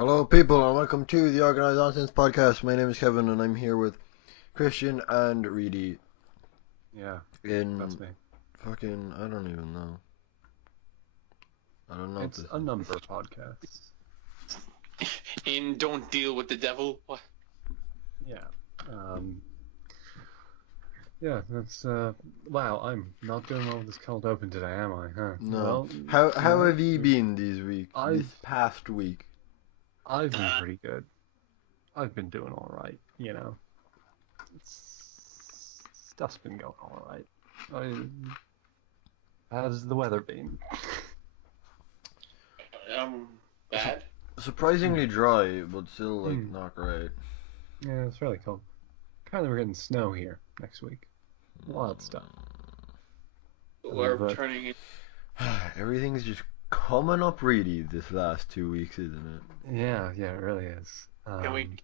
Hello, people, and welcome to the Organised Nonsense podcast. My name is Kevin, and I'm here with Christian and Reedy Yeah, that's in me. fucking. I don't even know. I don't know what It's this a is. number podcast. In Don't Deal with the Devil. What? Yeah. Um, yeah, that's, wow, I'm not doing well with this cold open today, am I, huh? No. Well, How no, have you been this I've, past week? I've been pretty good. I've been doing alright, you know. Stuff's been going alright. How's the weather been? Bad. Surprisingly dry, but still Hmm. not great. Yeah, it's really cold. Apparently we're getting snow here next week. Wild stuff. We're But turning in. Everything's just coming up really this last 2 weeks, isn't it? yeah, it really is. Can we?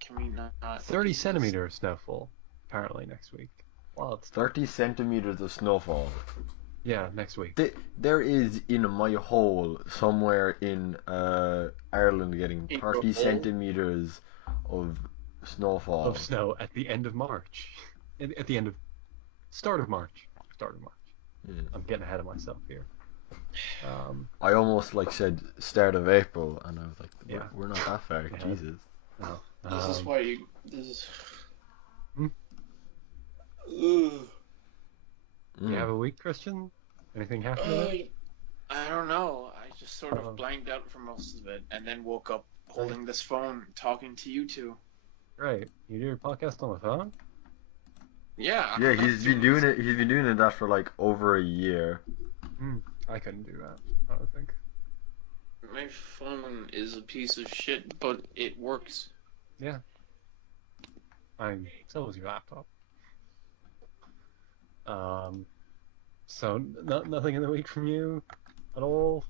Can we not? 30 do this? centimeters snowfall, apparently, next week. Wild stuff. 30 centimeters of snowfall. Yeah, next week. There is in my hole somewhere in Ireland getting In your 30 hole? centimeters of snowfall. Of snow at the end of March. At the end of... Start of March. Yeah. I'm getting ahead of myself here. I almost said start of April, and I was like, Yeah. we're not that far, Yeah. Jesus. No. This is why you. This is. Hmm? Ugh. You have a week, Christian? Anything happen today? I don't know. I just sort Uh-oh. of blanked out for most of it, and then woke up holding this phone, talking to you two. Right. You do your podcast on the phone? Yeah. Yeah, he's been doing it. He's been doing that for over a year. I couldn't do that, I don't think. My phone is a piece of shit, but it works. Yeah. So was your laptop. So nothing in the week from you at all?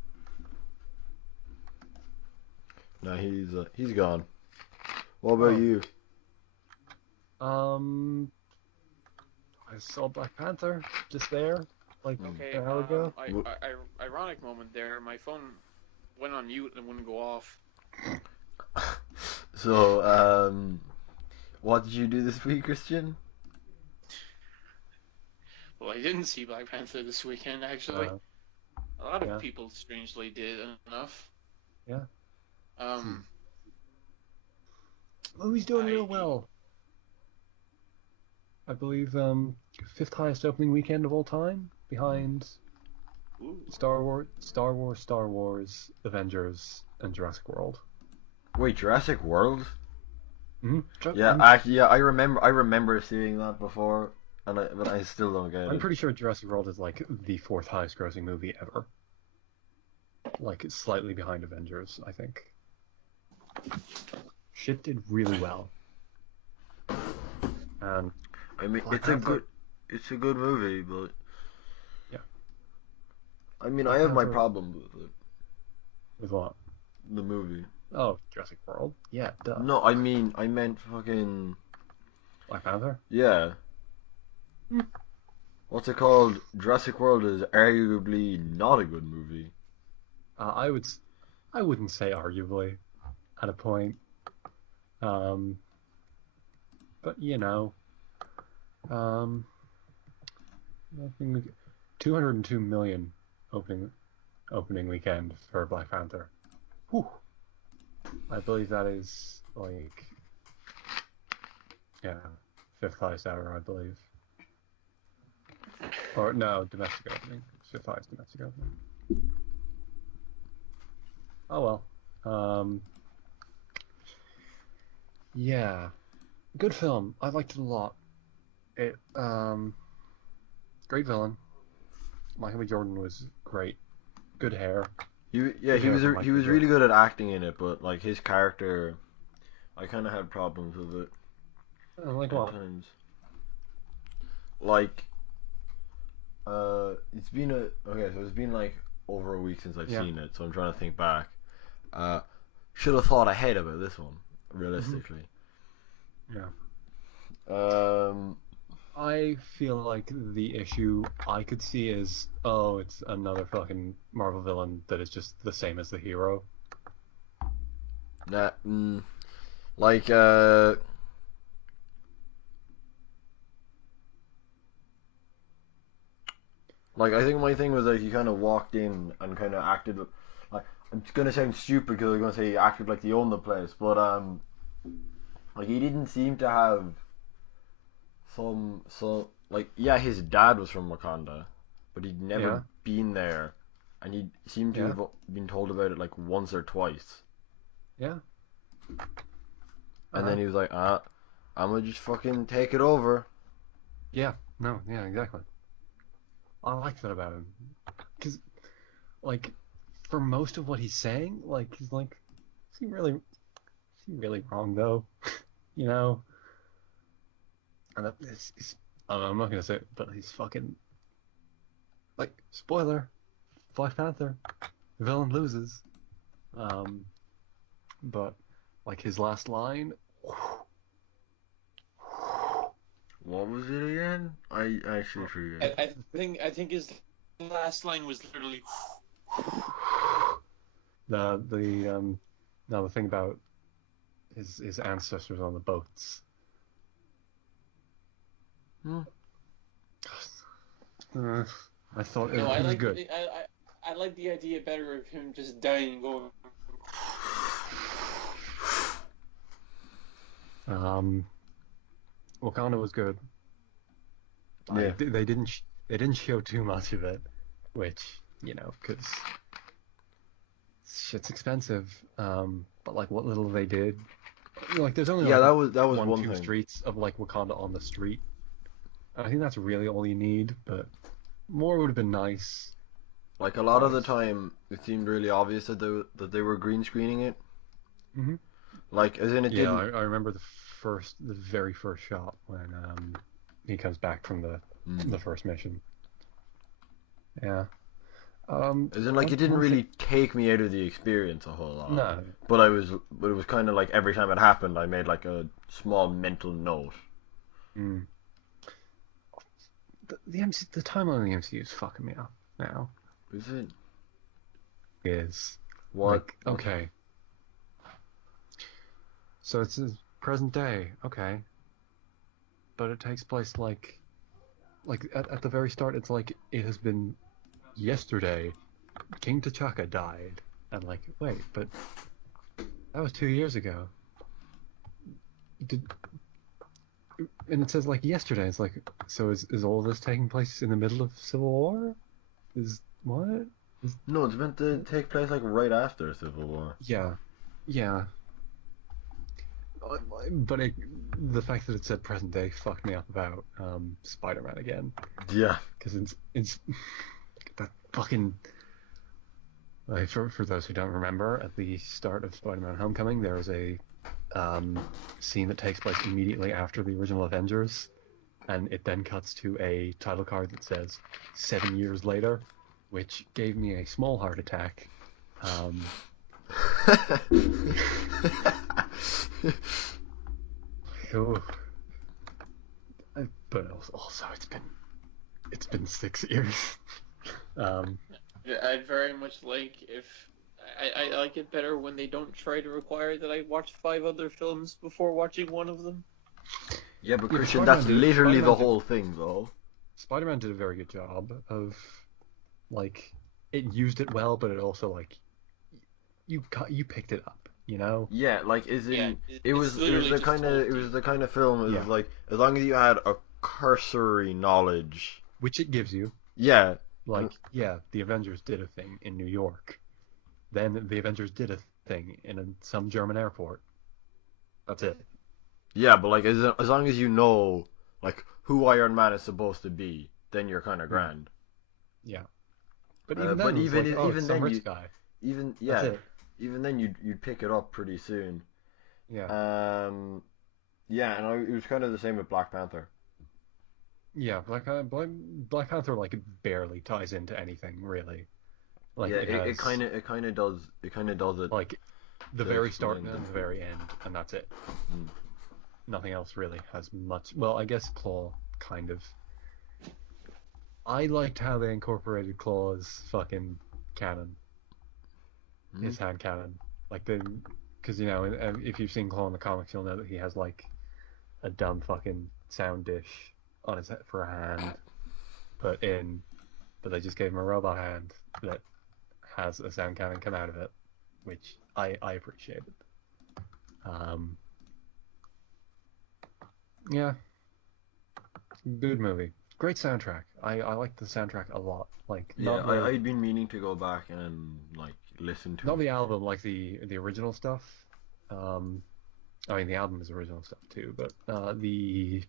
No, he's gone. What about Oh. you? I saw Black Panther just there, Okay. an hour ago. Ironic moment there. My phone went on mute and wouldn't go off. So, what did you do this week, Christian? Well, I didn't see Black Panther this weekend, actually. A lot of yeah. people strangely did enough. Yeah. Movie's doing real well. I believe fifth highest opening weekend of all time, behind Ooh. Star Wars, Avengers, and Jurassic World. Wait, Jurassic World? Mm-hmm. Yeah, actually, yeah, I remember seeing that before, but I still don't get it. I'm pretty sure Jurassic World is the fourth highest grossing movie ever. It's slightly behind Avengers, I think. Shit did really well. And I mean, Black it's Panther. a good movie, but Yeah. I mean, Black I have my Panther- problems with it. With what? The movie. Oh, Jurassic World? Yeah, duh. No, I meant fucking Black Panther? yeah. What's it called? Jurassic World is arguably not a good movie. I wouldn't say arguably, at a point. But nothing. 202 million opening weekend for Black Panther. Whew. I believe that is fifth highest ever, I believe. Or no, domestic opening. Fifth highest domestic opening. Oh well. Yeah. Good film. I liked it a lot. It great villain. Michael B. Jordan was great. Good hair. He was Michael really good at acting in it, but his character, I kind of had problems with it Like at what? times. It's been over a week since I've seen it, so I'm trying to think back. Should have thought ahead about this one, realistically. Yeah. Um, I feel like the issue I could see is, it's another fucking Marvel villain that is just the same as the hero. Nah, like like I think my thing was like he kind of walked in and kind of acted like it's gonna sound stupid because I'm gonna say he acted like he owned the place, but like he didn't seem to have some like yeah his dad was from Wakanda, but he'd Yeah, never been there, and he seemed to yeah, have been told about it like once or twice, yeah. and Uh, then he was like I'm gonna just fucking take it over. yeah, no, yeah, exactly. I like that about him. Because, like, for most of what he's saying, like, he's like, is he really wrong, though? You know? And that is, I'm not gonna say it, but he's fucking, like, spoiler, Black Panther, the villain loses. Um, but, like, his last line, What was it again? I actually forget. I think his last line was literally. the now the thing about his ancestors on the boats. Hmm. Uh, I thought No, I it was like good. I like the idea better of him just dying and going. Um, Wakanda was good. Yeah. They didn't show too much of it, which you know, because shit's expensive. But like what little they did, like there's only Yeah, like that was one one two thing. streets of like Wakanda on the street. I think that's really all you need, but more would have been nice. Like a lot of But the time, it seemed really obvious that they were green screening it. hmm Like as in it yeah, didn't. I remember the very first shot when he comes back from Mm. the first mission. Yeah. As in like it didn't One thing. really take me out of the experience a whole lot. No. But it was kind of like every time it happened, I made like a small mental note. Mm. The timeline of the MCU is fucking me up now. Is it? Is What? like What's okay, so it's present day, okay, but it takes place like at the very start. It's like it has been yesterday. King T'Chaka died, and like wait, but that was 2 years ago. Did and it says like yesterday. It's like so is all this taking place in the middle of Civil War? Is what? Is No, it's meant to take place like right after Civil War. yeah, yeah. But the fact that it said present day fucked me up about Spider-Man again Yeah. because it's that fucking like, for those who don't remember, at the start of Spider-Man: Homecoming, there is a scene that takes place immediately after the original Avengers, and it then cuts to a title card that says 7 years later, which gave me a small heart attack. Um, oh, but also it's been 6 years. Um, I'd very much like if I like it better when they don't try to require that I watch 5 other films before watching one of them. Yeah, but yeah, Christian, that's literally the Spider-Man did whole thing, though. Spider-Man did a very good job of like it used it well, but it also like you picked it up, you know? Yeah, like is Yeah, in it's it was literally the just kind of told it to was you. the kind of film it was Yeah, like as long as you had a cursory knowledge. which it gives you. Yeah, and Like, yeah, the Avengers did a thing in New York. Then the Avengers did a thing in some German airport. That's it. yeah, but like as long as you know like who Iron Man is supposed to be, then you're kind of Hmm. grand. Yeah, but even But then, it's like, oh, it's even some then rich guy. even That's yeah it. even then you'd pick it up pretty soon. Yeah, Um, yeah, and it was kind of the same with Black Panther. yeah. Black Panther like barely ties into anything really. Like Yeah, it has it kind of does it like the to very start explain and them. the very end, and that's it. Mm. Nothing else really has much. Well, I guess Claw kind of. I liked how they incorporated Claw's fucking cannon, Mm. his hand cannon. Like they because if you've seen Claw in the comics, you'll know that he has like a dumb fucking sound dish on his head for a hand, but they just gave him a robot hand that has a sound cannon come out of it, which I appreciated. Yeah, good movie. Great soundtrack. I like the soundtrack a lot. Like Yeah, I'd been meaning to go back and like listen to not it. the album, like the original stuff. I mean the album is original stuff too, but the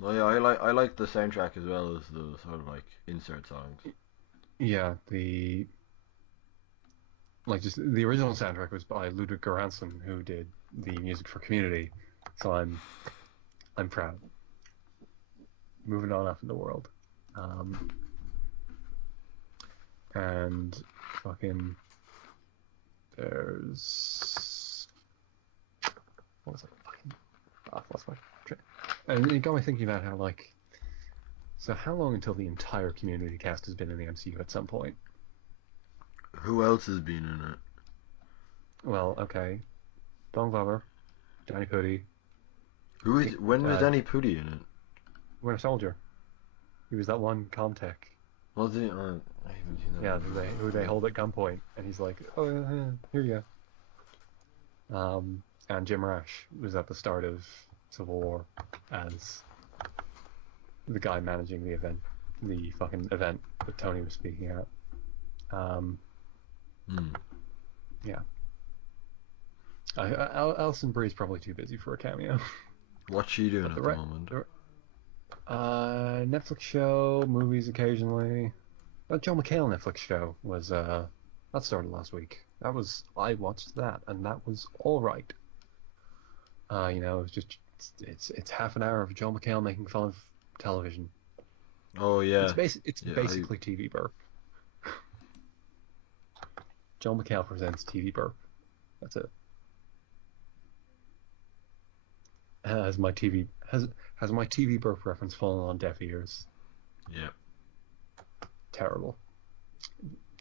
Well, yeah, I like the soundtrack as well as the sort of like insert songs. yeah just the original soundtrack was by Ludwig Göransson, who did the music for Community. So I'm proud. Moving on up in the world. And fucking there's what was it? Fucking I've lost my train. And it got me thinking about how like so how long until the entire Community cast has been in the MCU at some point? Who else has been in it? Well, okay. Don Glover, Johnny Pudi, Who is? When was Danny Pudi in it? Winter Soldier. He was that one Comtech. Was he? I haven't seen that. Yeah, who they hold at gunpoint, and he's like, "Oh, yeah, here you go." And Jim Rash was at the start of Civil War as the guy managing the event, the fucking event that Tony was speaking at. Yeah. Alison Brie's probably too busy for a cameo. What's she doing at the moment? Netflix show, movies occasionally. That Joel McHale Netflix show was that started last week. I watched that and that was all right. It was just it's half an hour of Joel McHale making fun of television. Oh yeah. It's basically TV burp. Joel McHale presents TV burp. That's it. Has my TV burp reference fallen on deaf ears? Yeah. Terrible.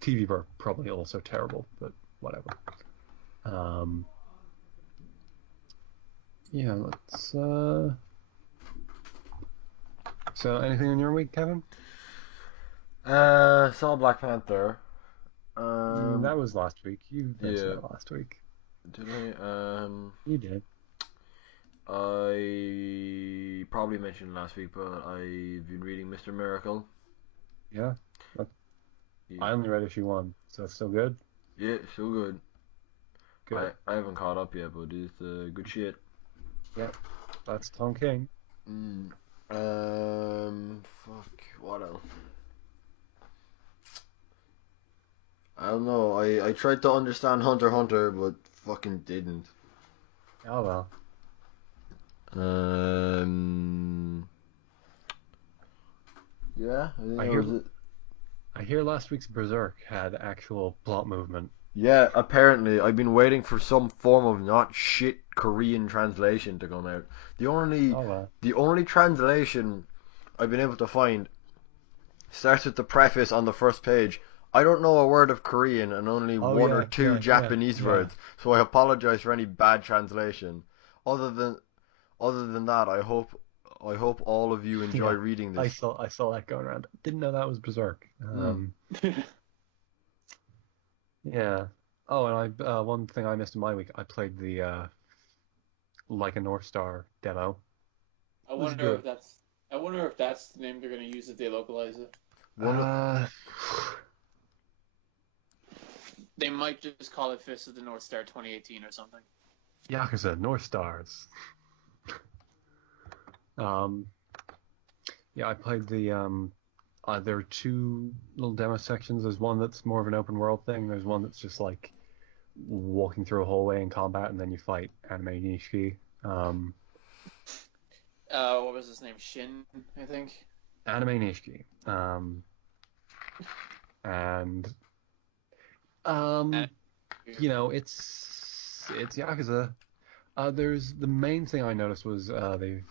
TV burp probably also terrible, but whatever. Yeah, let's. So, anything in your week, Kevin? Saw Black Panther. That was last week. You mentioned that last week. Did I? You did. I probably mentioned last week, but I've been reading Mr. Miracle. Yeah. I only read issue 1, so it's still good. Yeah, so good. Good. I haven't caught up yet, but it's good shit. Yep. That's Tom King. Fuck. What else? I don't know. I tried to understand Hunter x Hunter, but fucking didn't. Oh well. Yeah. I hear last week's Berserk had actual plot movement. Yeah, apparently. I've been waiting for some form of not shit Korean translation to come out. The only translation I've been able to find starts with the preface on the first page. I don't know a word of Korean and only one or two Japanese words, so I apologize for any bad translation. Other than that, I hope all of you enjoy reading this. I saw that going around. Didn't know that was Berserk. Yeah. Oh, and one thing I missed in my week, I played the Like a North Star demo. I wonder if that's the name they're going to use if they localize it. They might just call it Fist of the North Star 2018 or something. Yakuza North Stars. Yeah, I played the there are 2 little demo sections. There's one that's more of an open world thing. There's one that's just like walking through a hallway in combat and then you fight Anime Nishiki. What was his name? Shin, I think. Anime Nishiki. And it's Yakuza. There's the main thing I noticed was the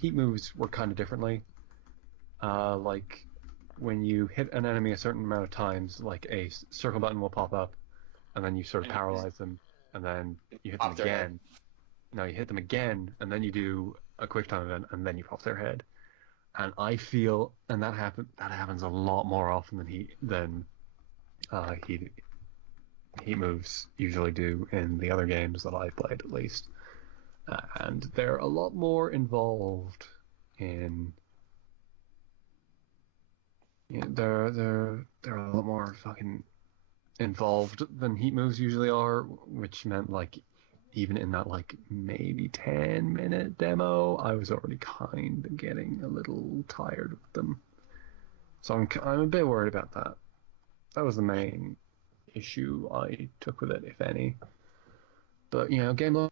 heat moves were kind of differently. Like when you hit an enemy a certain amount of times, like a circle button will pop up, and then you sort of paralyze them. and then you hit them Pop their head. again. No, you hit them again, and then you do a quick time event, and then you pop their head. And I feel, and that happens a lot more often than heat moves usually do in the other games that I've played, at least. And they're a lot more involved in. They're a lot more fucking involved than heat moves usually are, which meant like even in that like maybe 10-minute demo, I was already kind of getting a little tired of them. So I'm a bit worried about that. That was the main issue I took with it, if any. But game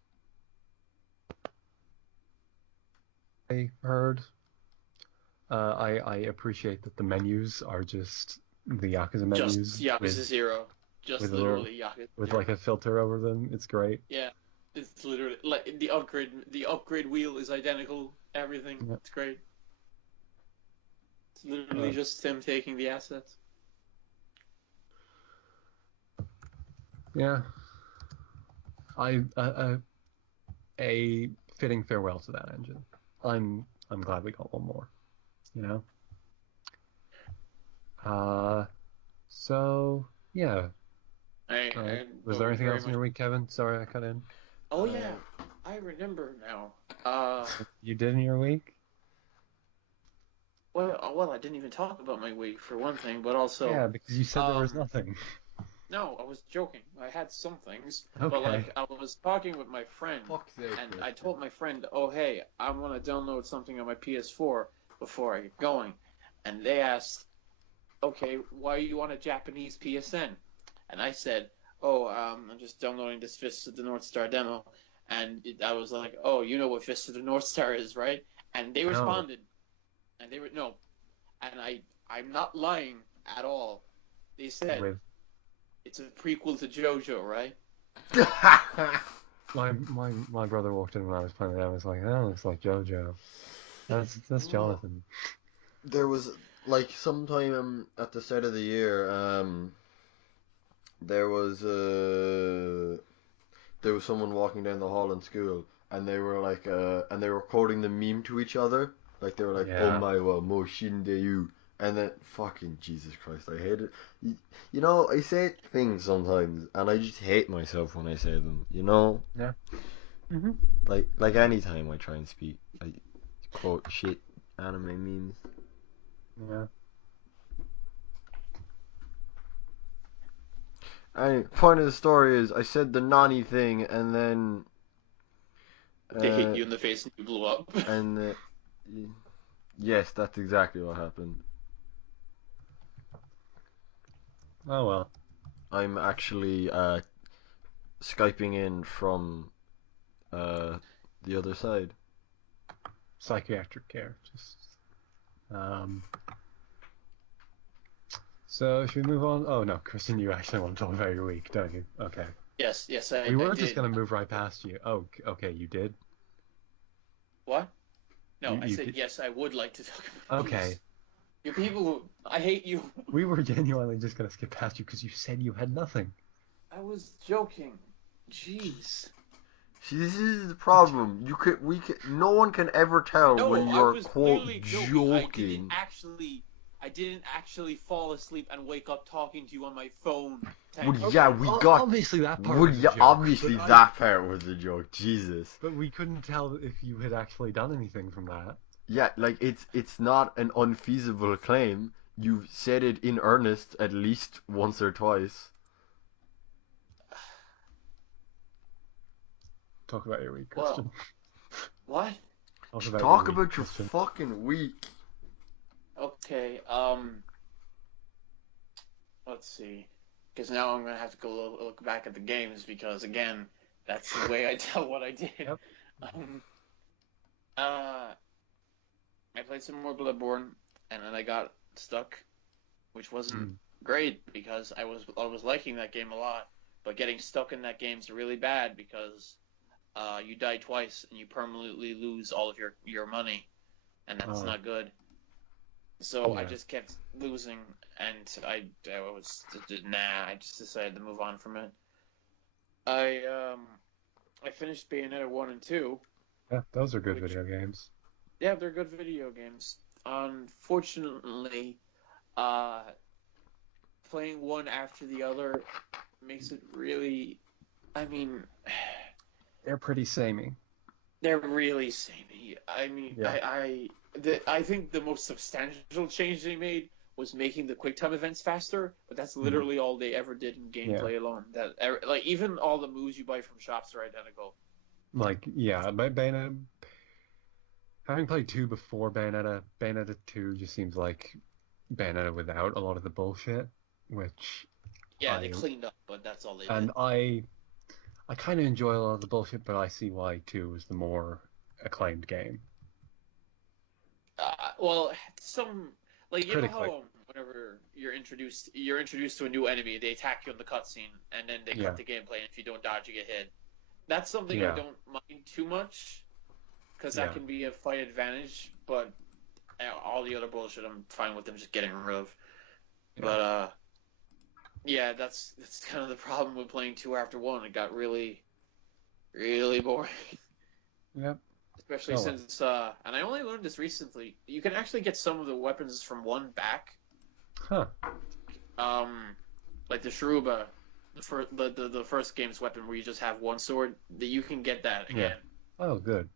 I heard. I appreciate that the menus are just the Yakuza menus. Just Yakuza 0. Just literally Yakuza 0. With like a filter over them. It's great. Yeah. It's literally like the upgrade wheel is identical, everything. Yeah. It's great. It's literally just him taking the assets. Yeah. A fitting farewell to that engine. I'm glad we got one more. So yeah. Was there anything else in your week, Kevin? Sorry, I cut in. Oh yeah, I remember now. You did in your week? Well, I didn't even talk about my week for one thing, but also yeah, because you said there was nothing. No, I was joking. I had some things, okay. But like I was talking with my friend, and I told my friend, "Oh hey, I want to download something on my PS4 before I get going," and they asked, "Okay, why you want a Japanese PSN?" And I said, "Oh, I'm just downloading this Fist of the North Star demo," and I was like, "Oh, you know what Fist of the North Star is, right?" And they responded, and they were no, and I'm not lying at all. They said. It's a prequel to JoJo, right? my brother walked in when I was playing it. I was like, "Oh, looks like JoJo." That's Jonathan. There was like sometime at the start of the year, there was someone walking down the hall in school, and they were like, and they were quoting the meme to each other. Like they were like, "Oh my wa mo shindeyu." And then, fucking Jesus Christ, I hate it. I say things sometimes, and I just hate myself when I say them, Yeah. Mm-hmm. Like any time I try and speak, I quote shit anime memes. Yeah. Point of the story is, I said the Nani thing, and then... they hit you in the face and you blew up. And, yes, that's exactly what happened. Oh well. I'm actually Skyping in from the other side. Psychiatric care. So should we move on? Oh no, Kristen, you actually want to talk about your week, don't you? Okay. Yes, We were just gonna move right past you. Oh, okay, you did. What? No, I said yes. I would like to talk about. Okay. You people, I hate you. We were genuinely just gonna skip past you because you said you had nothing. I was joking. Jeez. See, this is the problem. No one can ever tell when you're quote joking. I didn't actually fall asleep and wake up talking to you on my phone. Obviously that part. That part was a joke. Jesus. But we couldn't tell if you had actually done anything from that. Yeah, like it's not an unfeasible claim. You've said it in earnest at least once or twice. Talk about your week, Christian. What? Talk about your fucking week. Okay, let's see. Because now I'm gonna have to go look back at the games because again, that's the way I tell what I did. Yep. I played some more Bloodborne, and then I got stuck, which wasn't great because I was liking that game a lot, but getting stuck in that game's really bad because you die twice and you permanently lose all of your money, and that's not good. So I just kept losing, and I just decided to move on from it. I finished Bayonetta 1 and 2, Yeah, those are good which, video games. yeah, they're good video games. Unfortunately, uh, playing one after the other makes it really, I mean, They're pretty samey. they're really samey. I mean, Yeah. I think the most substantial change they made was making the QuickTime events faster, but that's literally all they ever did in Yeah. gameplay alone. Like even all the moves you buy from shops are identical. Like, yeah, Bayonetta. Having played 2 before Bayonetta 2 just seems like Bayonetta without a lot of the bullshit, which Yeah, they I cleaned up, but that's all they and did. I kind of enjoy a lot of the bullshit, but I see why 2 is the more acclaimed game. Well, some like you know Critically. how whenever you're introduced to a new enemy, they attack you in the cutscene, and then they Yeah. cut the gameplay, and if you don't dodge, you get hit. That's something I Yeah. don't mind too much, because Yeah. that can be a fight advantage. But all the other bullshit, I'm fine with them just getting rid of. Yeah. But yeah, that's kind of the problem with playing 2 after 1. It got really, really boring. Yep. Especially since, and I only learned this recently, you can actually get some of the weapons from 1 back. Huh. Like the Shruba, the first game's weapon where you just have one sword, that you can get that again. Oh, good.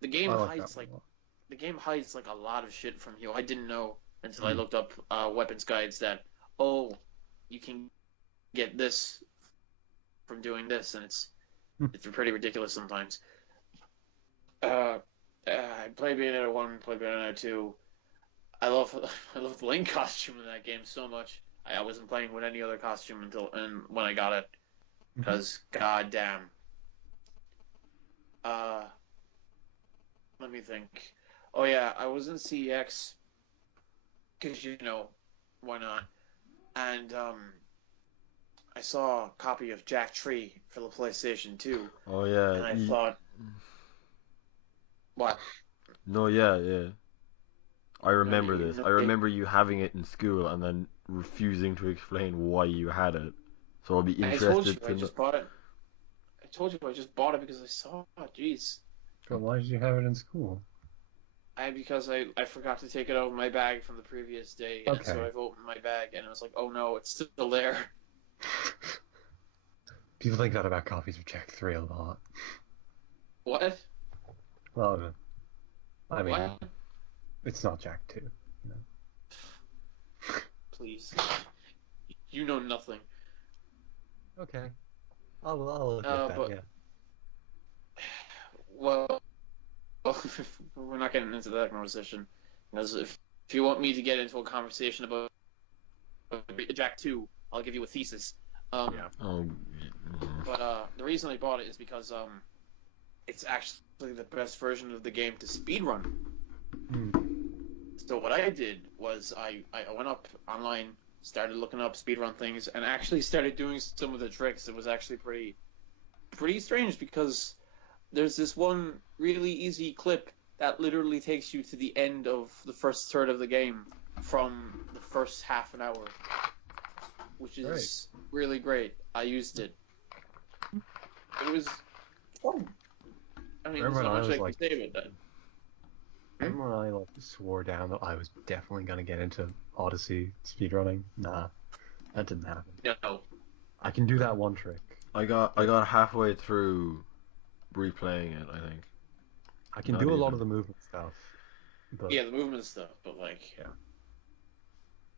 The game I like hides that one. the game hides like a lot of shit from you. I didn't know until I looked up weapons guides that you can get this from doing this, and it's pretty ridiculous sometimes. I played Bayonetta 1, played Bayonetta 2. I love the Link costume in that game so much. I wasn't playing with any other costume when I got it, because goddamn. Let me think. Oh yeah, I was in CEX because why not? And I saw a copy of Jack Tree for the PlayStation 2. Oh yeah. And I thought, what? No, yeah. I remember this. I remember it, you having it in school and then refusing to explain why you had it. So I'll be I interested told you to I just bought it. I told you I just bought it because I saw it. Jeez. But why did you have it in school? Because I forgot to take it out of my bag from the previous day, and so I've opened my bag and I was like, oh no, it's still there. People think that about copies of Jack 3 a lot. What? Well, I mean, What? it's not Jack 2. Please. You know nothing. Okay. I'll look at that, yeah. Well, we're not getting into that conversation. Because if you want me to get into a conversation about Jack 2, I'll give you a thesis. Oh. But the reason I bought it is because it's actually the best version of the game to speedrun. So what I did was I went up online, started looking up speedrun things, and actually started doing some of the tricks. It was actually pretty strange, because there's this one really easy clip that literally takes you to the end of the first third of the game from the first half an hour, which is really great. I used it. It was fun. I mean, there's not much I can say about that. Remember when I swore down that I was definitely gonna get into Odyssey speedrunning? Nah, that didn't happen. No. I can do that one trick. I got halfway through replaying it, I think. I can do a lot of the movement stuff. But... Yeah, the movement stuff, but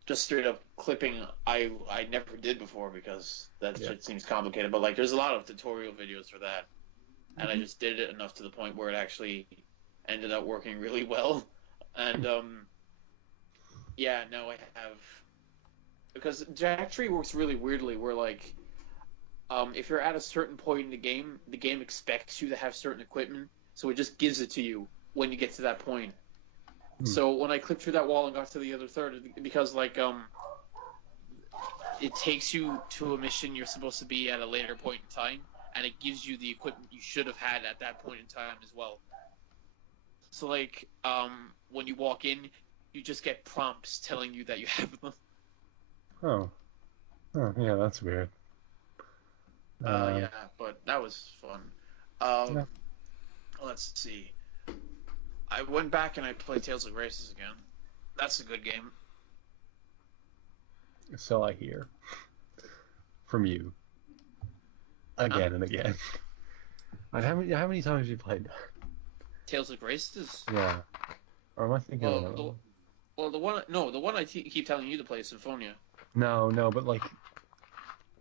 just straight up clipping, I never did before, because that shit seems complicated. But there's a lot of tutorial videos for that, and I just did it enough to the point where it actually ended up working really well. And now I have, because Jack Tree works really weirdly, where if you're at a certain point in the game expects you to have certain equipment, so it just gives it to you when you get to that point. So when I clicked through that wall and got to the other third, because it takes you to a mission you're supposed to be at a later point in time, and it gives you the equipment you should have had at that point in time as well. So when you walk in, you just get prompts telling you that you have them. Oh, yeah, that's weird. Yeah, but that was fun. Um, Yeah. let's see. I went back and I played Tales of Graces again. That's a good game. So I hear from you again and again. And how many times have you played that? Tales of Graces? Yeah. Or am I thinking of Well, another one? Well, the one I keep telling you to play is Symphonia. No, but like,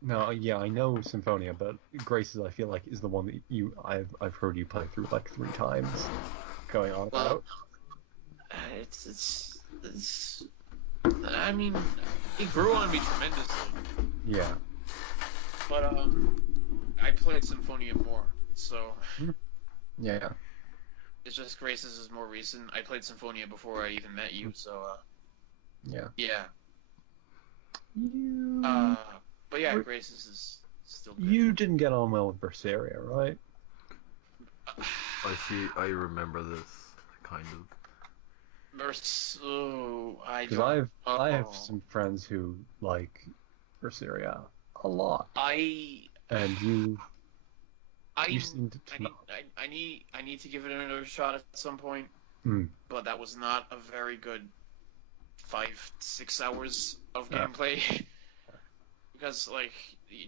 no, yeah, I know Symphonia, but Graces I feel like is the one that I've heard you play through like 3 times, going on Well, about. it's I mean, it grew on me tremendously. Yeah. But I played Symphonia more, so Yeah. it's just Graces is more recent. I played Symphonia before I even met you, so Yeah. yeah. You But yeah, Graces is still good. you didn't get on well with Berseria, right? I remember this kind of. Because I have some friends who like Berseria a lot, and you seem to not. I need to give it another shot at some point. But that was not a very good 5-6 hours of gameplay. Because like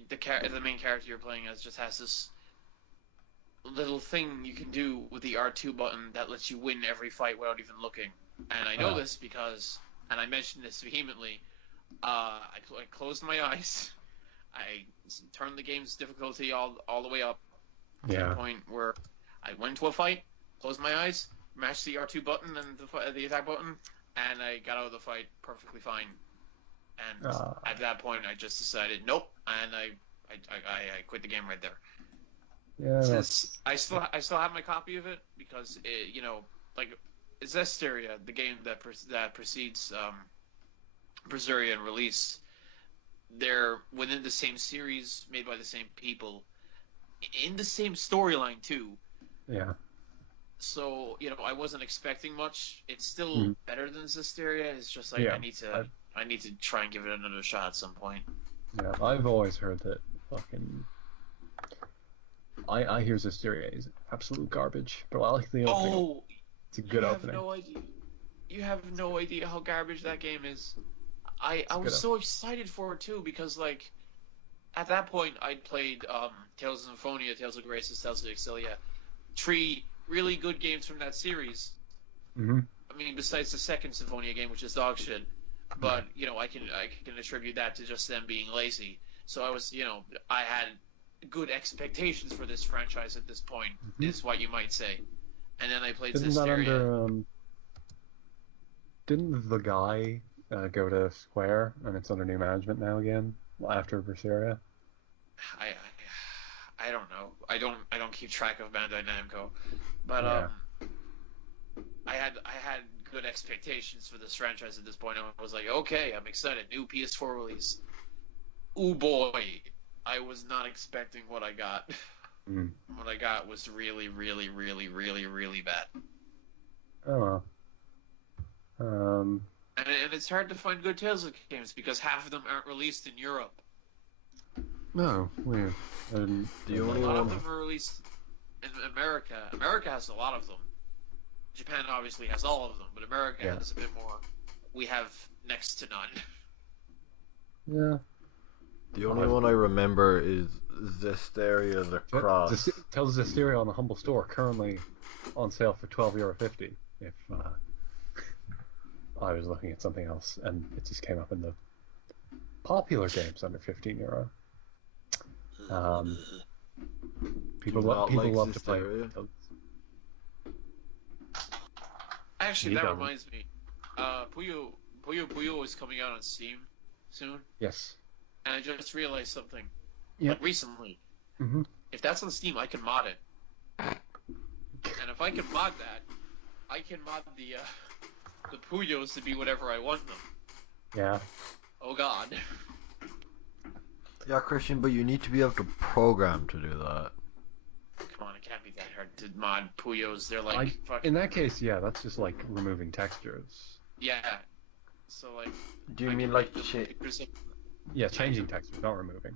the main character you're playing as just has this little thing you can do with the R2 button that lets you win every fight without even looking. And I know this because, and I mentioned this vehemently, I closed my eyes, I turned the game's difficulty all the way up to the point where I went to a fight, closed my eyes, mashed the R2 button and the attack button, and I got out of the fight perfectly fine. And at that point, I just decided, nope, and I quit the game right there. Yeah. Since I still have my copy of it because like Zestiria, the game that precedes Berseria in release, they're within the same series, made by the same people, in the same storyline too. Yeah. So I wasn't expecting much. It's still better than Zestiria. It's just like I need to try and give it another shot at some point. Yeah, I've always heard that fucking. I hear Zestiria is absolute garbage, but I like the opening. Oh, it's a good opening. You have no idea how garbage that game is. I was so excited for it too because like at that point I'd played Tales of Symphonia, Tales of Graces, Tales of Exilia, 3 really good games from that series. Mm-hmm. I mean, besides the second Symphonia game, which is dog shit, but I can attribute that to just them being lazy. So I was I had good expectations for this franchise at this point, is what you might say. And then I played Zestiria. Didn't the guy go to Square and it's under new management now again after Berseria? I don't know. I don't keep track of Bandai Namco, but I had good expectations for this franchise at this point. I was like, okay, I'm excited. New PS4 release. Ooh boy, I was not expecting what I got. What I got was really, really, really, really, really bad. Oh well. And it's hard to find good Tales of games because half of them aren't released in Europe. No, weird. A lot of them are released in America. America has a lot of them. Japan obviously has all of them, but America has a bit more. We have next to none. Yeah. The only one I remember is Zestiria the Cross. Tells Zestiria on the Humble Store, currently on sale for €12.50. If I was looking at something else, and it just came up in the popular games under €15. People love to play. Actually, that reminds me. Puyo is coming out on Steam soon. Yes. And I just realized something. Like recently. Mm-hmm. If that's on Steam, I can mod it. And if I can mod that, I can mod the Puyos to be whatever I want them. Yeah. Oh God. Yeah, Christian, but you need to be able to program to do that. Come on, it can't be that hard to mod Puyos. They're like fucking... In that case, yeah, that's just like removing textures. Yeah. So like. Do you mean like Yeah, changing textures, not removing.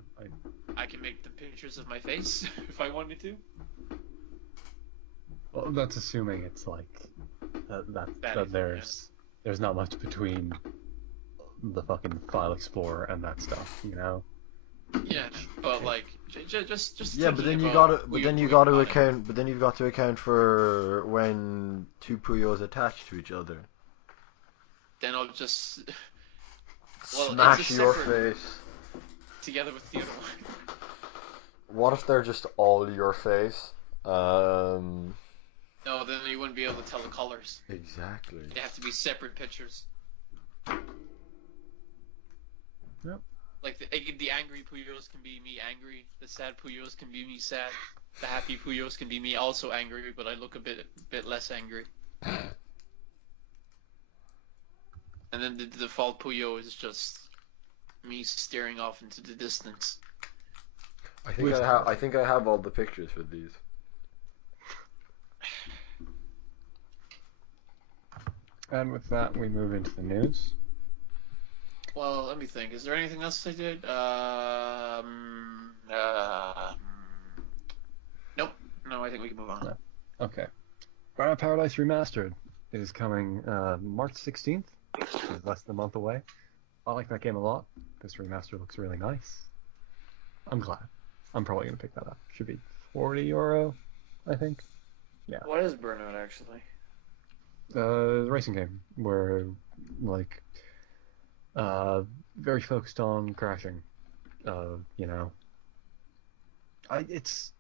I I can make the pictures of my face if I wanted to. Well, that's assuming it's like that there's not much between the fucking file explorer and that stuff, you know? Yeah, but like just yeah, but then you've got to account for when two Puyos attach to each other. Then I'll just smash your face together with the other one. What if they're just all your face? No, then you wouldn't be able to tell the colors. Exactly. They have to be separate pictures. Yep. Like the angry Puyos can be me angry. The sad Puyos can be me sad. The happy Puyos can be me also angry, but I look a bit less angry. And then the default Puyo is just me staring off into the distance. I think I have all the pictures for these. And with that, we move into the news. Well, let me think. Is there anything else I did? Nope. No, I think we can move on. No. Okay. Burnout Paradise Remastered is coming March 16th, which is less than a month away. I like that game a lot. This remaster looks really nice. I'm glad. I'm probably going to pick that up. Should be €40, I think. Yeah. What is Burnout, actually? The racing game where, like, very focused on crashing. You know, it's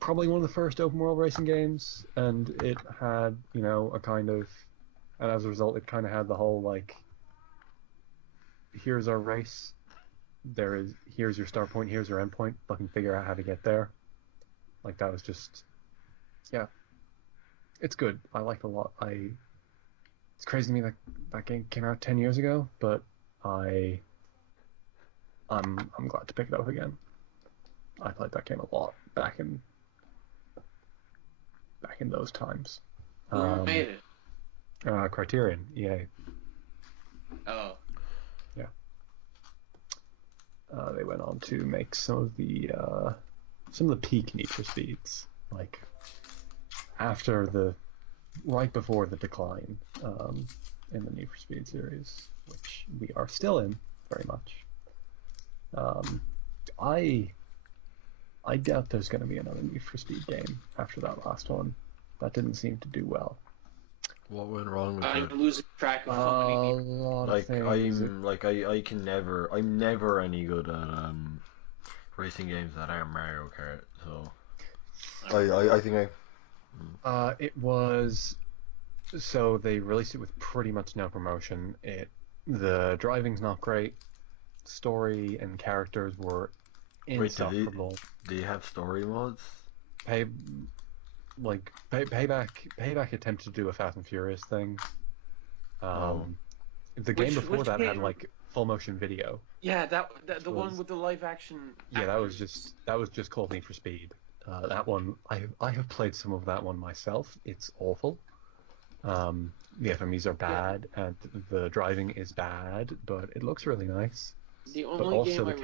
probably one of the first open world racing games, and it had, you know, and as a result, it kind of had the whole like, here's our race, here's your start point, here's your end point, fucking figure out how to get there. Like that was just, yeah. It's good. I like it a lot. It's crazy to me that game came out 10 years ago, but I'm glad to pick it up again. I played that game a lot back in those times. Who made it? Criterion, EA. Oh. Yeah. They went on to make some of the peak Need for Speeds, like right before the decline in the Need for Speed series, which we are still in very much. I doubt there's going to be another Need for Speed game after that last one. That didn't seem to do well. What went wrong with I'm it? losing track of how many. Lot of things. I'm never any good at racing games that aren't Mario Kart. So I think it was. So they released it with pretty much no promotion. The driving's not great. Story and characters were insufferable. Do you have story modes? Payback attempted to do a Fast and Furious thing. The game before that had like full motion video. Yeah, the one with the live action. Yeah, that was just called Need for Speed. That one, I have played some of that one myself. It's awful. The FMEs are bad, and the driving is bad, but it looks really nice. But also the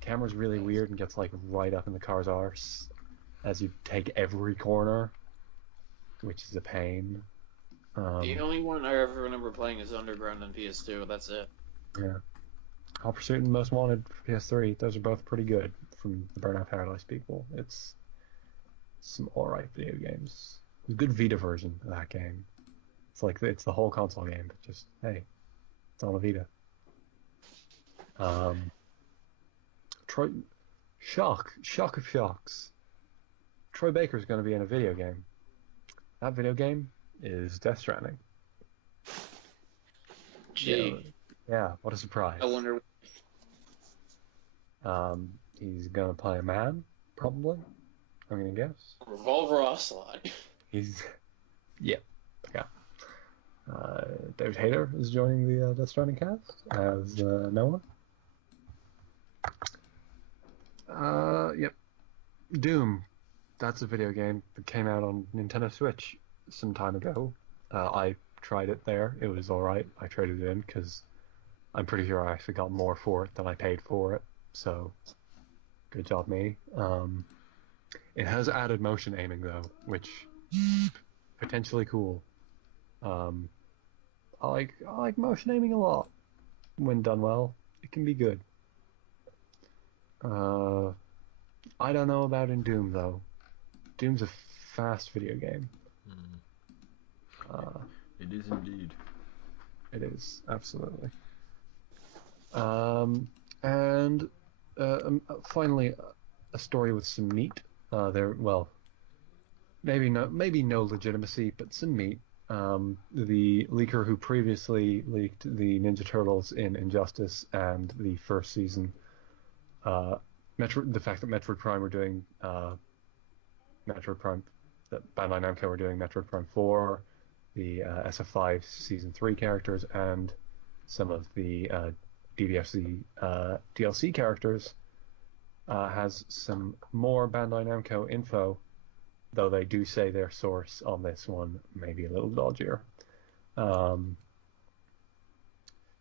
camera's really weird and gets like right up in the car's arse as you take every corner, which is a pain. The only one I ever remember playing is Underground on PS2. That's it. Yeah. Hot Pursuit and Most Wanted for PS3. Those are both pretty good from the Burnout Paradise people. It's some alright video games. A good Vita version of that game. It's the whole console game, but just, hey, it's on a Vita. Shock of shocks. Troy Baker's going to be in a video game. That video game is Death Stranding. Gee. Yeah, what a surprise. I wonder. He's going to play a man, probably. I'm going to guess. Revolver Ocelot. Yeah. David Hayter is joining the Death Stranding cast as Noah. Yep. Doom. That's a video game that came out on Nintendo Switch some time ago. I tried it there. It was alright. I traded it in because I'm pretty sure I actually got more for it than I paid for it. So Good job, me. It has added motion aiming though, which potentially cool. I like motion aiming a lot. When done well, it can be good. I don't know about in Doom though. Doom's a fast video game. It is indeed. It is, absolutely. And finally, a story with some meat. Maybe no legitimacy, but some meat. The leaker who previously leaked the Ninja Turtles in Injustice and the first season, the fact that Metroid Prime were doing Metroid Prime, that Bandai Namco were doing Metroid Prime 4, the SF5 Season 3 characters, and some of the DBFZ DLC characters, has some more Bandai Namco info, though they do say their source on this one may be a little dodgier.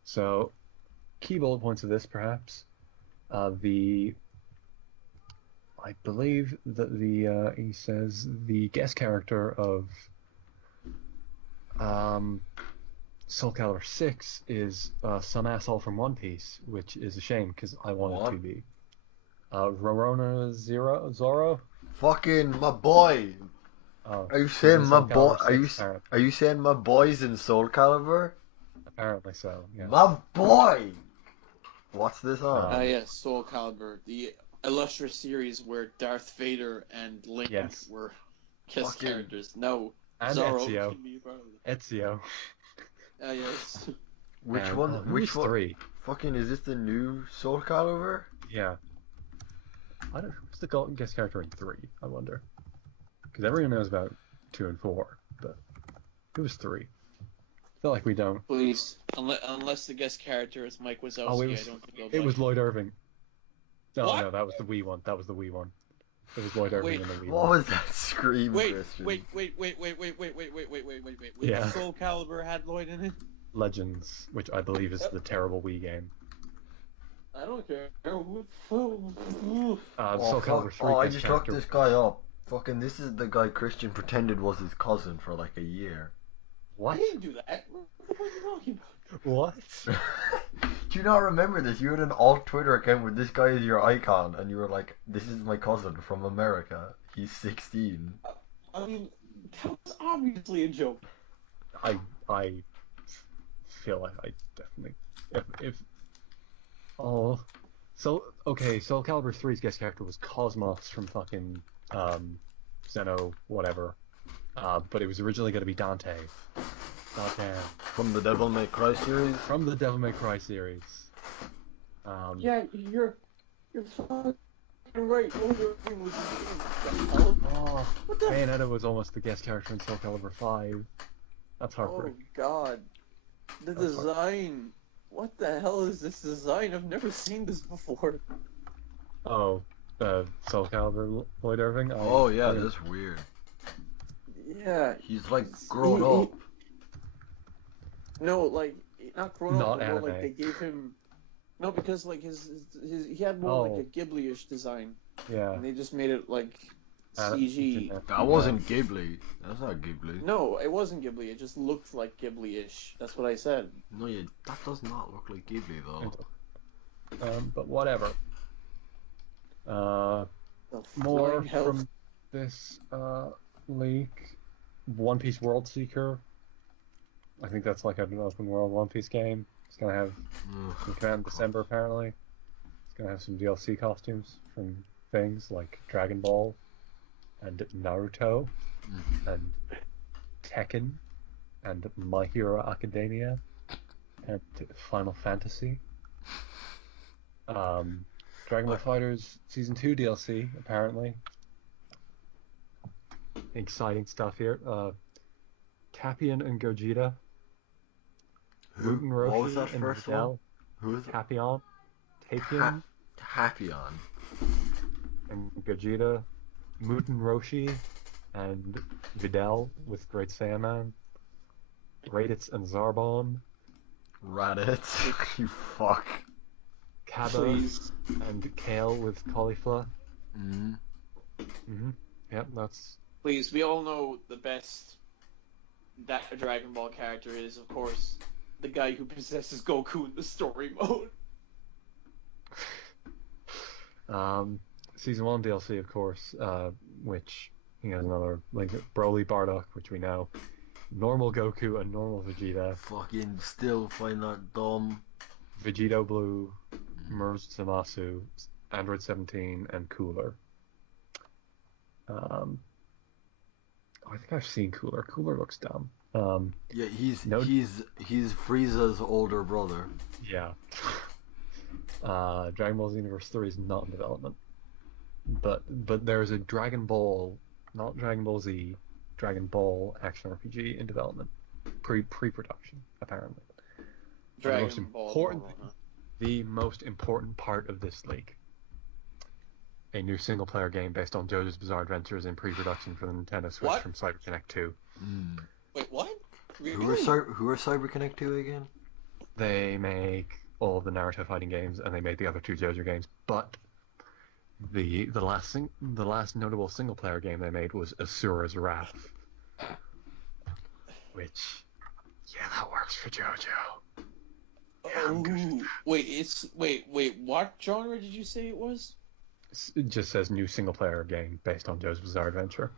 So, key bullet points of this, perhaps. I believe that he says the guest character of Soul Calibur 6 is some asshole from One Piece, which is a shame because I want it to be. Rorona Zoro? Fucking my boy. Are you saying my boy? Are you saying my boy's in Soul Calibur? Apparently so. Yeah. My boy. What's this on? Yes, Soul Calibur, the illustrious series where Darth Vader and Link were guest characters. No, and Zoro Ezio. can be part of it. Ezio. Yes. Which one? Which one? 3? Fucking, is this the new Soul Calibur? Yeah. I don't know who's the guest character in 3, I wonder. Because everyone knows about 2 and 4, but who was 3? I feel like we don't. Please, unless the guest character is Mike Wazowski, I don't think it was Lloyd Irving. Oh what? No, that was the Wii one. It was Lloyd Irving in the Wii one. What was that scream, Christian? Wait. Yeah. Soul Calibur had Lloyd in it? Legends, which I believe is the terrible Wii game. I don't care. Soul Calibur 3 I just looked this guy up. Fucking, this is the guy Christian pretended was his cousin for like a year. What? I didn't do that. What are you talking about? What? Do you not remember this? You had an alt Twitter account where this guy is your icon, and you were like, "This is my cousin from America. He's 16." I mean, that was obviously a joke. I feel like I definitely Soul Calibur 3's guest character was Cosmos from fucking Xeno whatever, but it was originally going to be Dante. Goddamn. From the Devil May Cry series? From the Devil May Cry series. Yeah, you're fucking right. Bayonetta was almost the guest character in Soul Calibur 5. That's heartbreaking. Oh god. The design. What the hell is this design? I've never seen this before. Oh, Soul Calibur Lloyd Irving? Oh yeah, that's weird. Yeah. He's like grown up. No, like not grown up, but anime. like they gave him. No, because like his he had more like a Ghibli-ish design. Yeah. And they just made it like CG. That wasn't Ghibli. That's not Ghibli. No, it wasn't Ghibli. It just looked like Ghibli-ish. That's what I said. No, that does not look like Ghibli though. But whatever. More from this leak. One Piece World Seeker. I think that's like an open world One Piece game. It's gonna have some come out in December apparently. It's gonna have some DLC costumes from things like Dragon Ball and Naruto and Tekken and My Hero Academia and Final Fantasy. Dragon Ball FighterZ Season 2 DLC apparently. Exciting stuff here. Capian and Gogeta. Muten Roshi what was that and first Videl. one? Who is it? Capion. Tapion. Tapion. And Gogeta. Muten Roshi and Videl with Great Saiyaman. Raditz and Zarbon. Raditz. You fuck. Cabba Please. and kale with cauliflower. Mm. Yep, that's... Please, we all know the best that a Dragon Ball character is, of course, the guy who possesses Goku in the story mode. Season 1 DLC, of course, which he has another, like, Broly Bardock, which we know. Normal Goku and normal Vegeta. Fucking still find that dumb. Vegito Blue, Merged Zamasu, Android 17, and Cooler. I think I've seen Cooler. Cooler looks dumb. Yeah, he's Frieza's older brother. Yeah. Dragon Ball Xenoverse 3 is not in development. But there's a Dragon Ball, not Dragon Ball Z, Dragon Ball action RPG in development. Pre-production, apparently. Dragon Ball. The most important part of this leak. A new single-player game based on JoJo's Bizarre Adventures in pre-production for the Nintendo Switch from CyberConnect 2. Wait, what? Really? Who are CyberConnect 2 again? They make all of the Naruto fighting games, and they made the other two JoJo games. But the last notable single-player game they made was Asura's Wrath, which, yeah, that works for JoJo. Yeah, wait, what genre did you say it was? It just says new single-player game based on JoJo's Bizarre Adventure.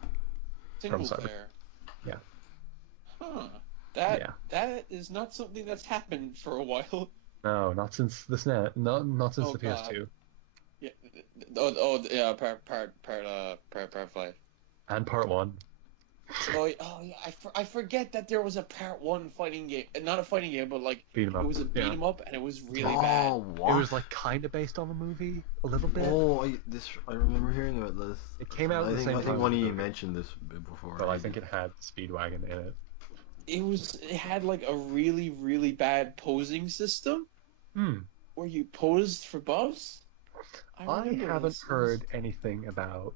Single player. Yeah. Huh. That is not something that's happened for a while. No, not since the SNES. Not since the PS2. Yeah. Part 5. And Part 1. Yeah, I forget that there was a Part 1 fighting game. Not a fighting game, but like beat 'em up. It was a beat 'em up, and it was really Oh, bad. what? It was like kind of based on the movie a little bit. Oh, I remember hearing about this. It came out at the same time. I think one of you mentioned this before. But I think it had Speedwagon in it. It had like a really, really bad posing system. Where you posed for buffs. I haven't heard anything about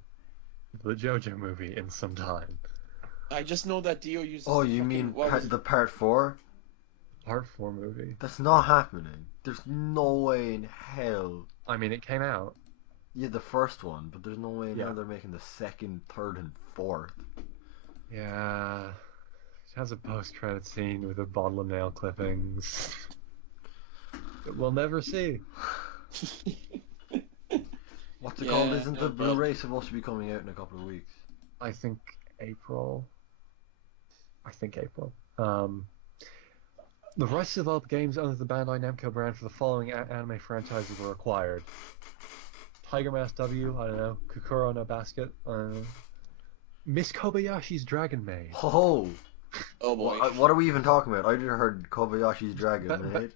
the JoJo movie in some time. I just know that Dio uses. Oh, you mean the Part 4? Part 4 movie. That's not happening. There's no way in hell. I mean, it came out. Yeah, the first one, but there's no way in hell they're making the second, third, and fourth. Yeah. It has a post-credit scene with a bottle of nail clippings. We'll never see. What's it called? Isn't the Blu-ray supposed to be coming out in a couple of weeks? I think April. The rights to develop games under the Bandai Namco brand for the following anime franchises were acquired. Tiger Mask W, I don't know. Kukuro no Basket, I don't know. Miss Kobayashi's Dragon Maid. Oh boy. What are we even talking about? I just heard Kobayashi's Dragon Maid.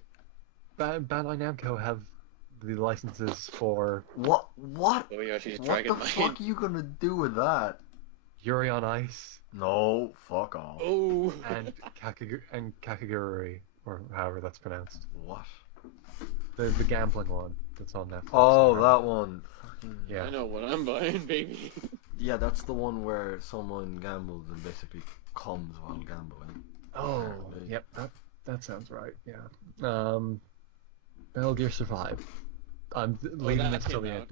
Bandai Namco have the licenses for... What? Kobayashi's What Dragon the Maid. fuck are you gonna do with that? Yuri on Ice. No, fuck off. Oh. And Kakaguri, or however that's pronounced. What? The gambling one that's on Netflix. Oh, that one. Yeah. I know what I'm buying, baby. Yeah, that's the one where someone gambles and basically comes while gambling. Oh, yep, that sounds right. Yeah. Metal Gear Survive. I'm leaving this till the end.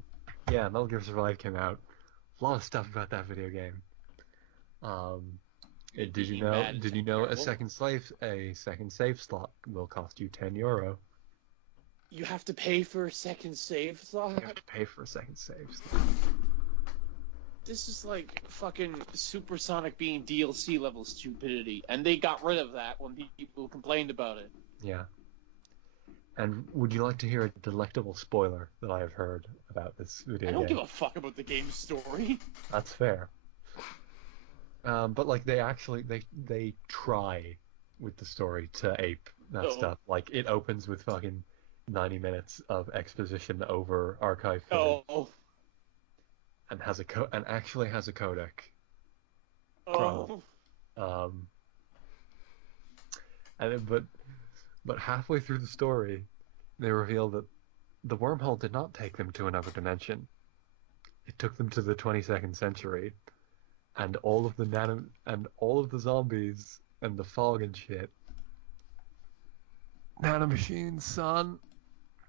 Yeah, Metal Gear Survive came out. A lot of stuff about that video game. Did you know a second save slot will cost you €10? You have to pay for a second save slot? You have to pay for a second save slot. This is like fucking Supersonic being DLC level stupidity, and they got rid of that when people complained about it. Yeah. And would you like to hear a delectable spoiler that I have heard about this video game? I don't give a fuck about the game's story. That's fair. But like they try with the story to ape that stuff. Like it opens with fucking 90 minutes of exposition over archive footage. And actually has a codec. But halfway through the story, they reveal that the wormhole did not take them to another dimension. It took them to the 22nd century, and all of the zombies and the fog and shit. Nanomachines, son.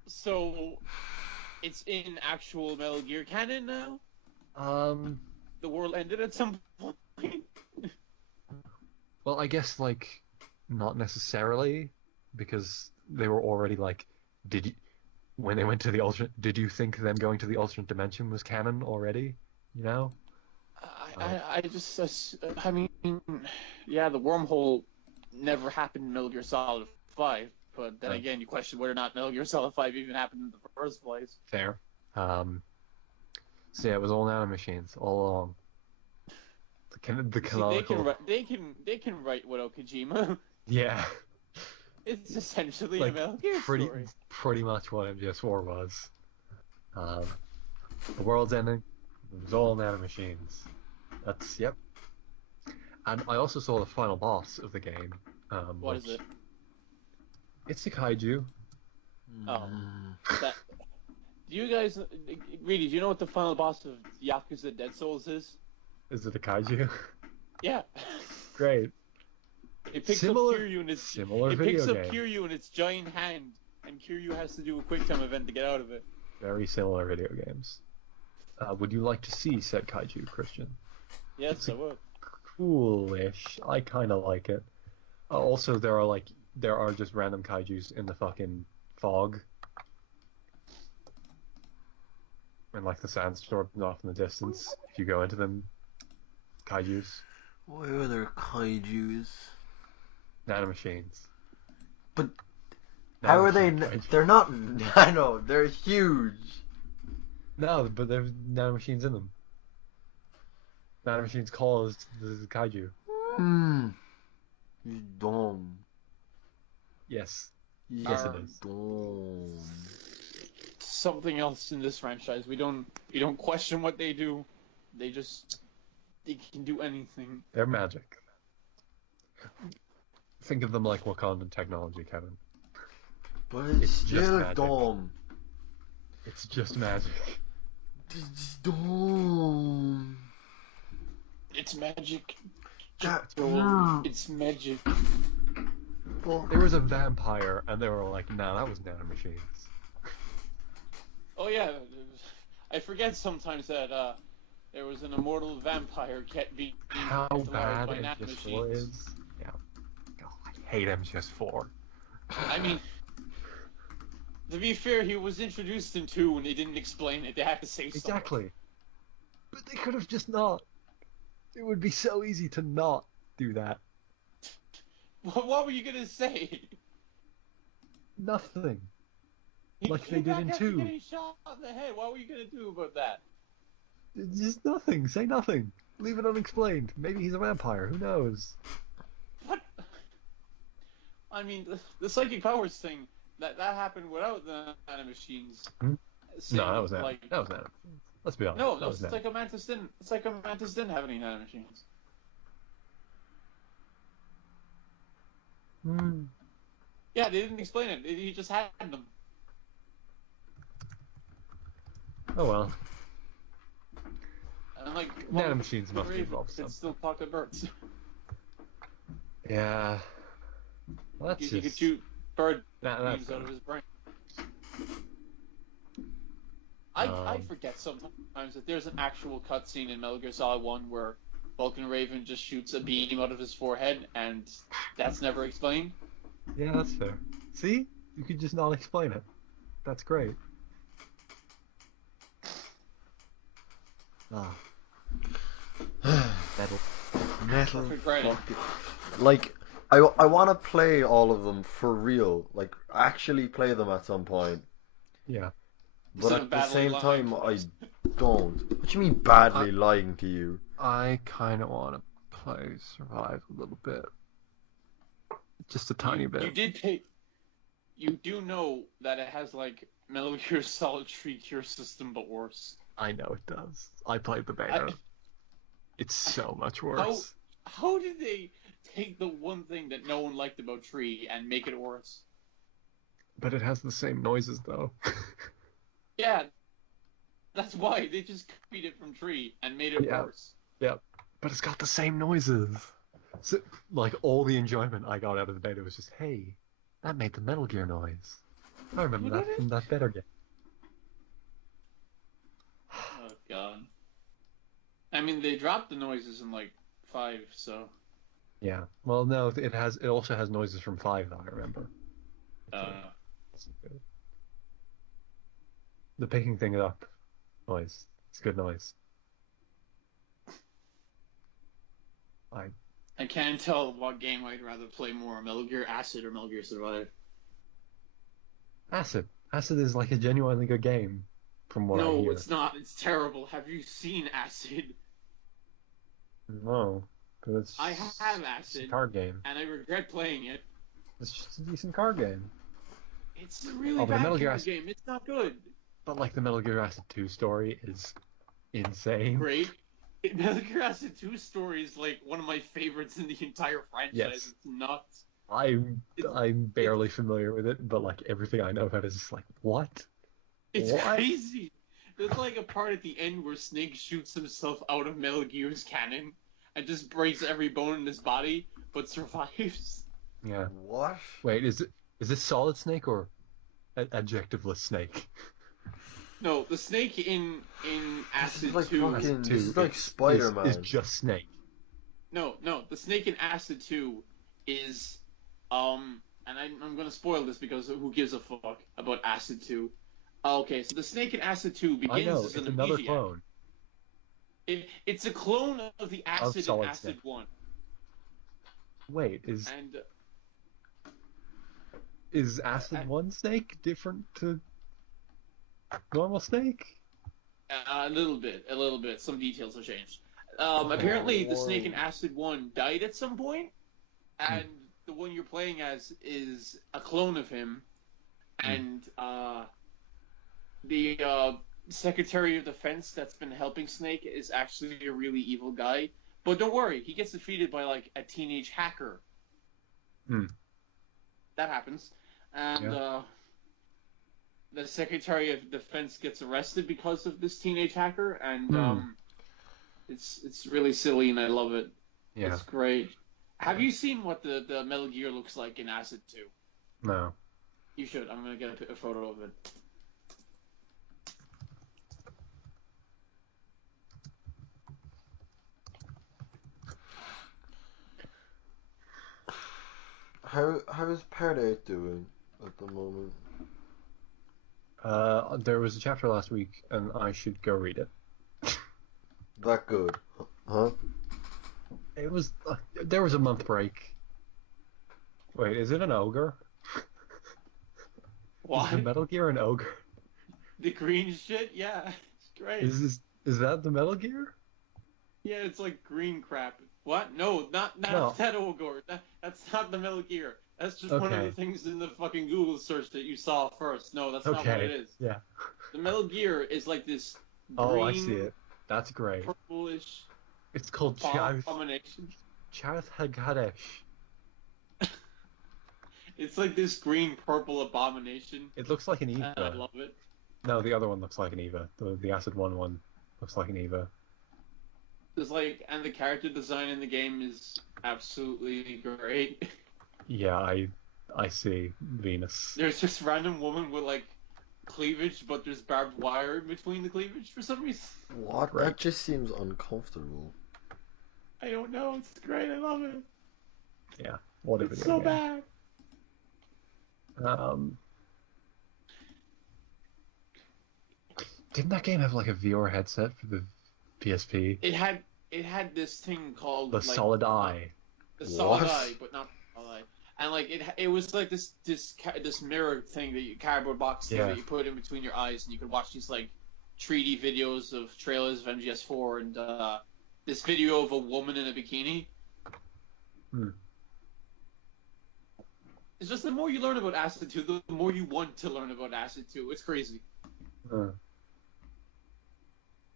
So, it's in actual Metal Gear canon now? The world ended at some point? Well, I guess, like, not necessarily, because they were already, like, when they went to the alternate, did you think them going to the alternate dimension was canon already? You know? I mean, yeah, the wormhole never happened in Metal Gear Solid 5, but then again, you question whether or not Metal Gear Solid 5 even happened in the first place. Fair. So yeah, it was all nanomachines all along. The canonical. See, they can write without Kojima. Yeah. It's essentially like, a Metal Gear story. Pretty much what MGS4 was. The world's ending. It was all nanomachines. Yep. And I also saw the final boss of the game. What is it? It's a kaiju. Do you guys, Reedy, do you know what the final boss of Yakuza Dead Souls is? Is it a kaiju? Yeah. Great. It picks up Kiryu in its giant hand, and Kiryu has to do a quick time event to get out of it. Very similar video games. Would you like to see said kaiju, Christian? Yes, I would. Coolish. I kind of like it. Also, there are just random kaijus in the fucking fog. And like the sandstorm off in the distance. If you go into them, kaijus. Why are there kaijus? Nanomachines. But how are they? They're not. I know they're huge. No, but there's nanomachines in them. Nanomachines caused the kaiju. You dumb. Yes. Yes, it is. Dumb. Something else in this franchise. We don't question what they do. They can do anything. They're magic. Think of them like Wakandan technology, Kevin. But it's still dumb. It's just magic. It's dumb. It's magic. It's magic. There was a vampire, and they were like, "Nah, that was nanomachines." Oh yeah, I forget sometimes that there was an immortal vampire being how bad by MGS4 is. Yeah. God, I hate MGS4. I mean, to be fair, he was introduced in 2 and they didn't explain it. They had to say something. Exactly. But they could have just not. It would be so easy to not do that. What were you gonna say? Nothing. Like they did in 2. Getting shot in the head. What were you gonna do about that? Just nothing. Say nothing. Leave it unexplained. Maybe he's a vampire. Who knows? What? I mean, the psychic powers thing that happened without the nanomachines. No, that was that. That was that. Let's be honest. No, Psychomantis didn't. Psychomantis didn't have any nanomachines. Yeah, they didn't explain it. He just had them. Oh well. And like, nanomachines must be involved. It's still pocket birds. Yeah. Well, that's you could shoot bird beams out of his brain. I forget sometimes that there's an actual cutscene in Metal Gear Solid 1 where Vulcan Raven just shoots a beam out of his forehead, and that's never explained. Yeah, that's fair. See? You could just not explain it. That's great. Metal. Like, I want to play all of them for real. Like, actually play them at some point. Yeah. But at the same time, I don't. What do you mean badly lying to you? I kind of want to play Survive a little bit. Just a tiny bit. You do know that it has, like, Metal Gear Solid tree cure system, but worse. I know it does. I played the beta. It's so much worse. How did they take the one thing that no one liked about Tree and make it worse? But it has the same noises, though. Yeah, that's why they just copied it from Tree and made it worse. Yeah, but it's got the same noises. So, like, all the enjoyment I got out of the beta was just, hey, that made the Metal Gear noise. I remember that from that better game. Oh god. I mean, they dropped the noises in like 5, so. Yeah. Well, no, it also has noises from 5 though. I remember. That's good. The picking thing up noise. It's good noise. I can't tell what game I'd rather play more, Metal Gear Acid or Metal Gear Survive. Acid. Acid is like a genuinely good game, from what I hear. No, it's not. It's terrible. Have you seen Acid? No, because I have Acid. It's a card game. And I regret playing it. It's just a decent card game. It's a really bad card game. It's not good. But like the Metal Gear Acid 2 story is insane. Great. Metal Gear Acid 2 story is like one of my favorites in the entire franchise. Yes. It's nuts. I'm barely familiar with it, but like everything I know about it is just like, what? It's crazy. There's like a part at the end where Snake shoots himself out of Metal Gear's cannon and just breaks every bone in his body, but survives. Yeah. What? Wait, is this Solid Snake or adjectiveless Snake? No, the Snake in Acid 2 this is like Spider-Man. Is just Snake. No, the Snake in Acid 2 is and I'm gonna spoil this because who gives a fuck about Acid 2? Okay, so the Snake in Acid 2 begins as an another amnesiac. clone. It's a clone of the Acid in Acid Snake. 1. Wait, is Acid 1 Snake different to normal Snake? A little bit. Some details have changed. Apparently, the Snake in Acid 1 died at some point, and the one you're playing as is a clone of him, and the Secretary of Defense that's been helping Snake is actually a really evil guy. But don't worry, he gets defeated by like a teenage hacker. That happens, and the Secretary of Defense gets arrested because of this teenage hacker, and it's really silly, and I love it. Yeah. It's great. Have you seen what the Metal Gear looks like in Acid 2? No. You should. I'm gonna get a photo of it. How is Part 8 doing at the moment? There was a chapter last week, and I should go read it. That good, huh? It was. There was a month break. Wait, is it an ogre? What? Is the Metal Gear an ogre? The green shit? Yeah, it's great. Is that the Metal Gear? Yeah, it's like green crap. What? No, not No. that ogre. That's not the Metal Gear. That's just one of the things in the fucking Google search that you saw first. No, that's not what it is. Yeah. The Metal Gear is like this green, Oh, I see it. That's great. purplish It's called abomination. Charth Hagadesh. It's like this green purple abomination. It looks like an Eva. I love it. No, the other one looks like an Eva. The Acid 1 looks like an Eva. There's like, and the character design in the game is absolutely great. Yeah, I see Venus. There's just random woman with like cleavage, but there's barbed wire in between the cleavage for some reason. What? That just seems uncomfortable. I don't know. It's great. I love it. Yeah, what a It's video so game. bad. Didn't that game have like a VR headset for the PSP? It had this thing called The Solid Eye. The Solid Eye, but not the Solid Eye. And like it was like this mirror thing cardboard box thing that you put in between your eyes, and you could watch these like 3D videos of trailers of MGS4 and this video of a woman in a bikini. It's just the more you learn about Acid 2, the more you want to learn about Acid 2. It's crazy.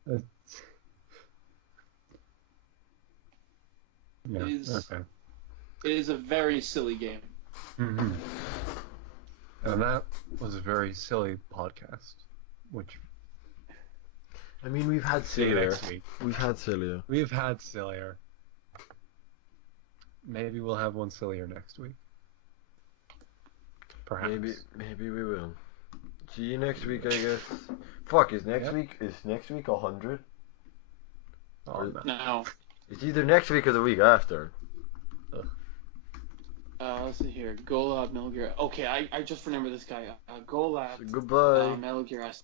It is a very silly game. Mm-hmm. And that was a very silly podcast, which... I mean, we've had sillier. We've had sillier. We've had sillier. Maybe we'll have one sillier next week. Perhaps. Maybe we will. See you next week, I guess. Fuck, is next week 100? Oh, no. It's either next week or the week after. Let's see here. Golab, Metal Gear. Okay, I just remember this guy. Golab. Goodbye. Metal Gear S.